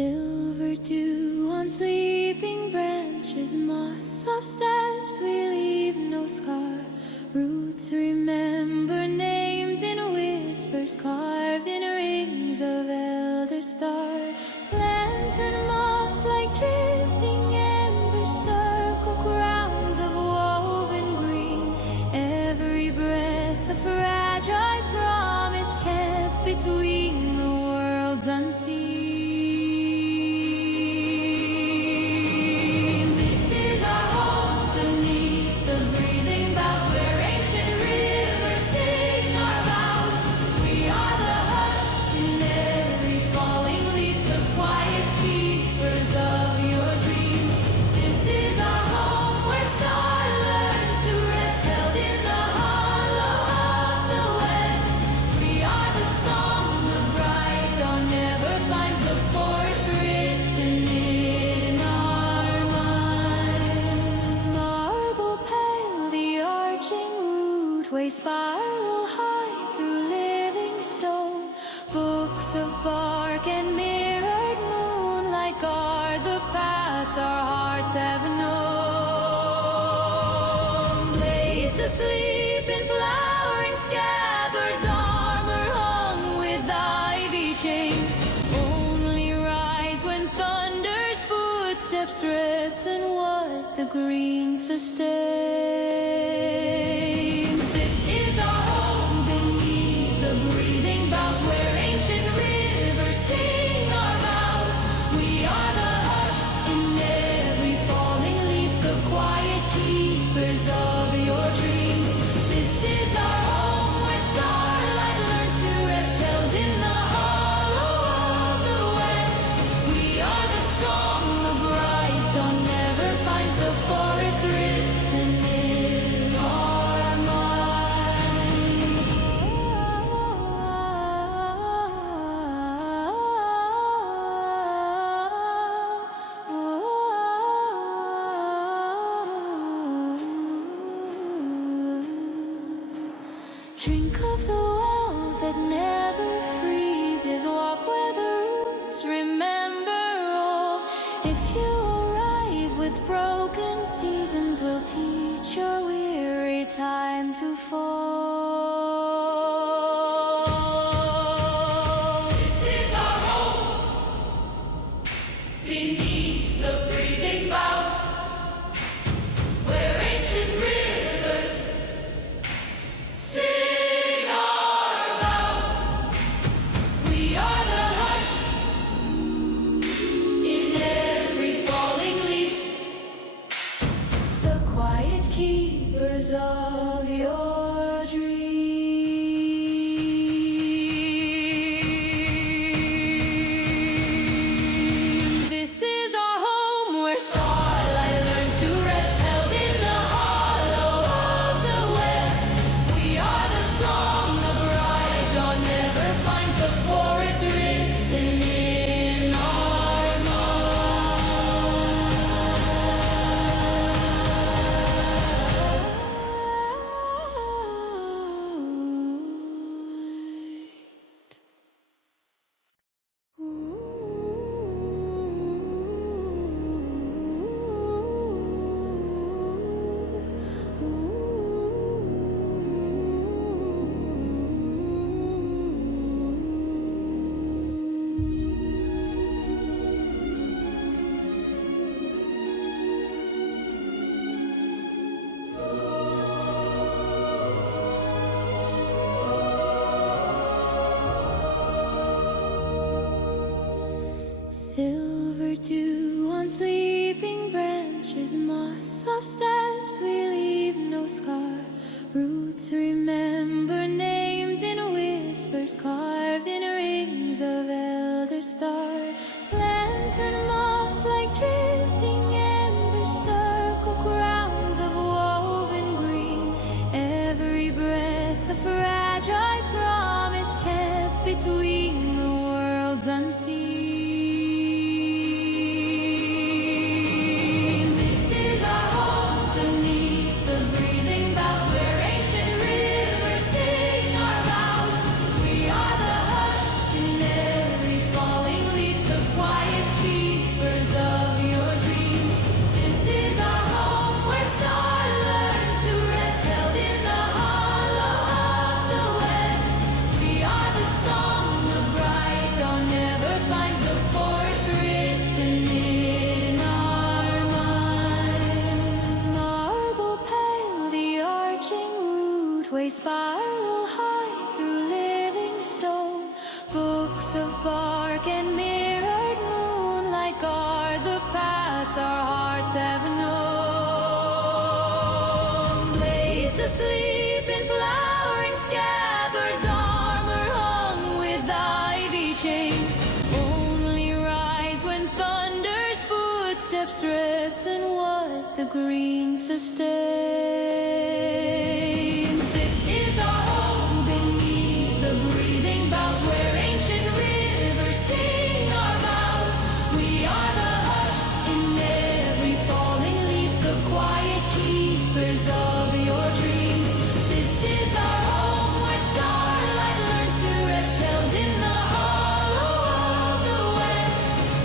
Silver dew on sleeping branches, moss of steps, we leave no scar. Roots remember names in whispers, carved in rings of elder star. Lantern moss like drifting embers, circle crowns of woven green. Every breath a fragile promise kept between the worlds unseen. Spiral high through living stone, books of bark and mirrored moonlight guard the paths our hearts have known. Blades asleep in flowering scabbards, armor hung with ivy chains, only rise when thunder's footsteps threaten what the green sustains. Breathing boughs where ancient rivers sing our vows. We are the hush in every falling leaf, the quiet keepers of your dreams. This is our home where starlight learns to rest, held in the hollow of the west. We are the song the bright dawn never finds, the forest written in our mind. Drink of the well that never freezes, walk where the roots remember all. If you arrive with broken seasons, we'll teach your weary time to fall. This is our home, beneath the breathing boughs, where ancient rivers sing our vows. We are the hush in every falling leaf, the quiet keepers of your dreams. This is our home where starlight learns to rest, held in the hollow of the west. We are the song the bright dawn never finds, the forest written in our silver dew on sleeping branches, moss of steps, we leave no scar. Roots remember names in whispers, carved in rings of elder star. Lantern moss like drifting embers, circle crowns of woven green. Every breath a fragile promise kept between the worlds unseen. Quiet bark and mirrored moonlight guard the paths our hearts have known. Blades asleep in flowering scabbards, armor hung with ivy chains, only rise when thunder's footsteps threaten what the green sustains. This is our home beneath the breathing boughs, where ancient rivers sing our vows. We are the hush in every falling leaf, the quiet keepers of your dreams. This is our home where starlight learns to rest, held in the hollow of the west.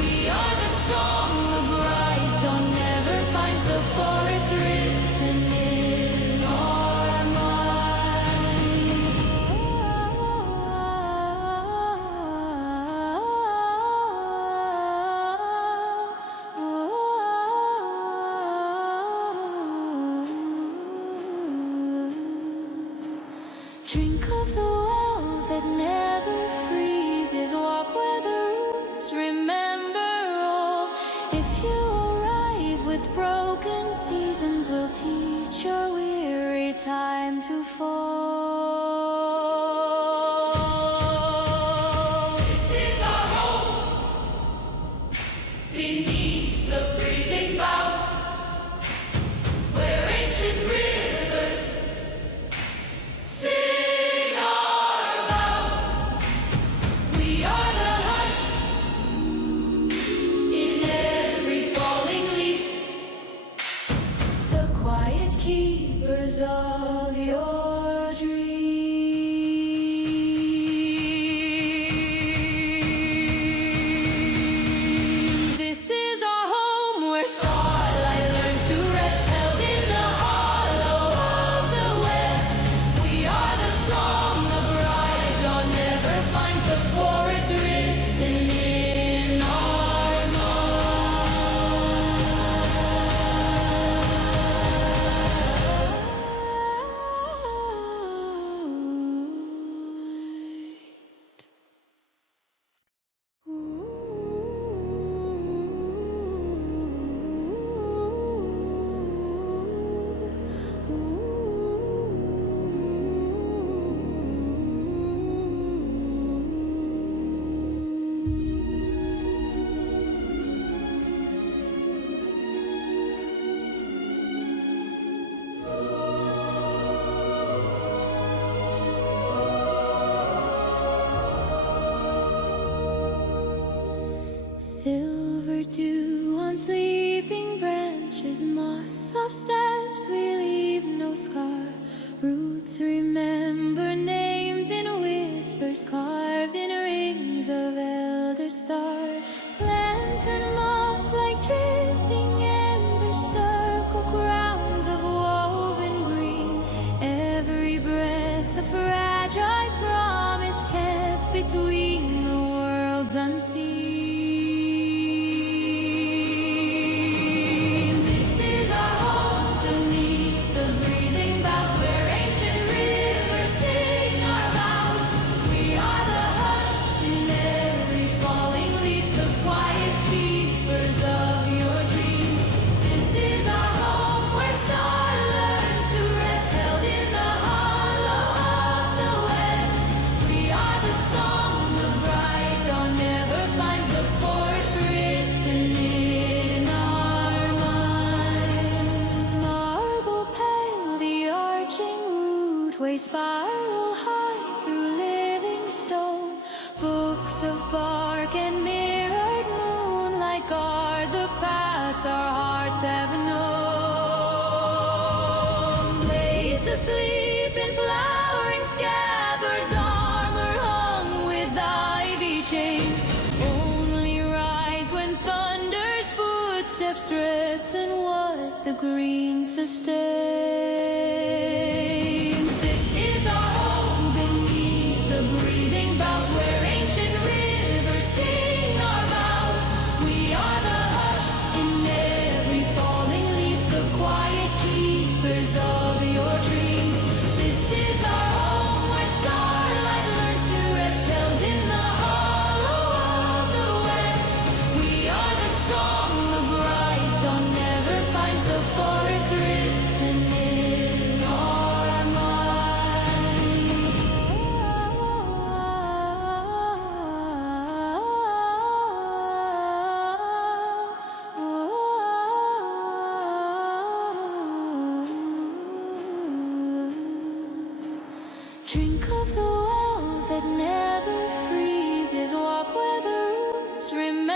We are the song the bright dawn never finds, the forest written in our mind. Drink of the well that never freezes, walk where the roots remember all. If you arrive with broken seasons, we'll teach your weary time to fall. This is our home beneath the breathing boughs, where ancient rivers sing our vows. We are the hush in every falling leaf, the quiet keepers of your dreams. This is our home where starlight learns to rest, held in the hollow of the west. We are the song the bright dawn never finds, the forest written in our silver dew on sleeping branches, moss of steps we leave no scar. Roots remember names in whispers, carved in rings of elder star. Lantern moss like drifting embers, circle crowns of woven green. Every breath a fragile promise kept between the worlds unseen. This is our home beneath the breathing boughs, where ancient rivers sing our vows. We are the hush in every falling leaf, the quiet keepers of your dreams. This is our home where star learns to rest, held in the hollow of the west. We are the song the bright dawn never finds, the forest written in our mind. Marble pale, the arching rootway spiral high through living stone. Books of bark and mirrored moonlight guard the paths our hearts have known. Blades asleep in flowering scabbards, armor hung with ivy chains, only rise when thunder's footsteps threaten what the green sustains. This is our home beneath the breathing boughs, where ancient rivers sing our vows. We are the hush in every falling leaf, the quiet keepers of your dreams. This is our home where starlight learns to rest, held in the hollow of the world that never freezes. Walk where the roots remain.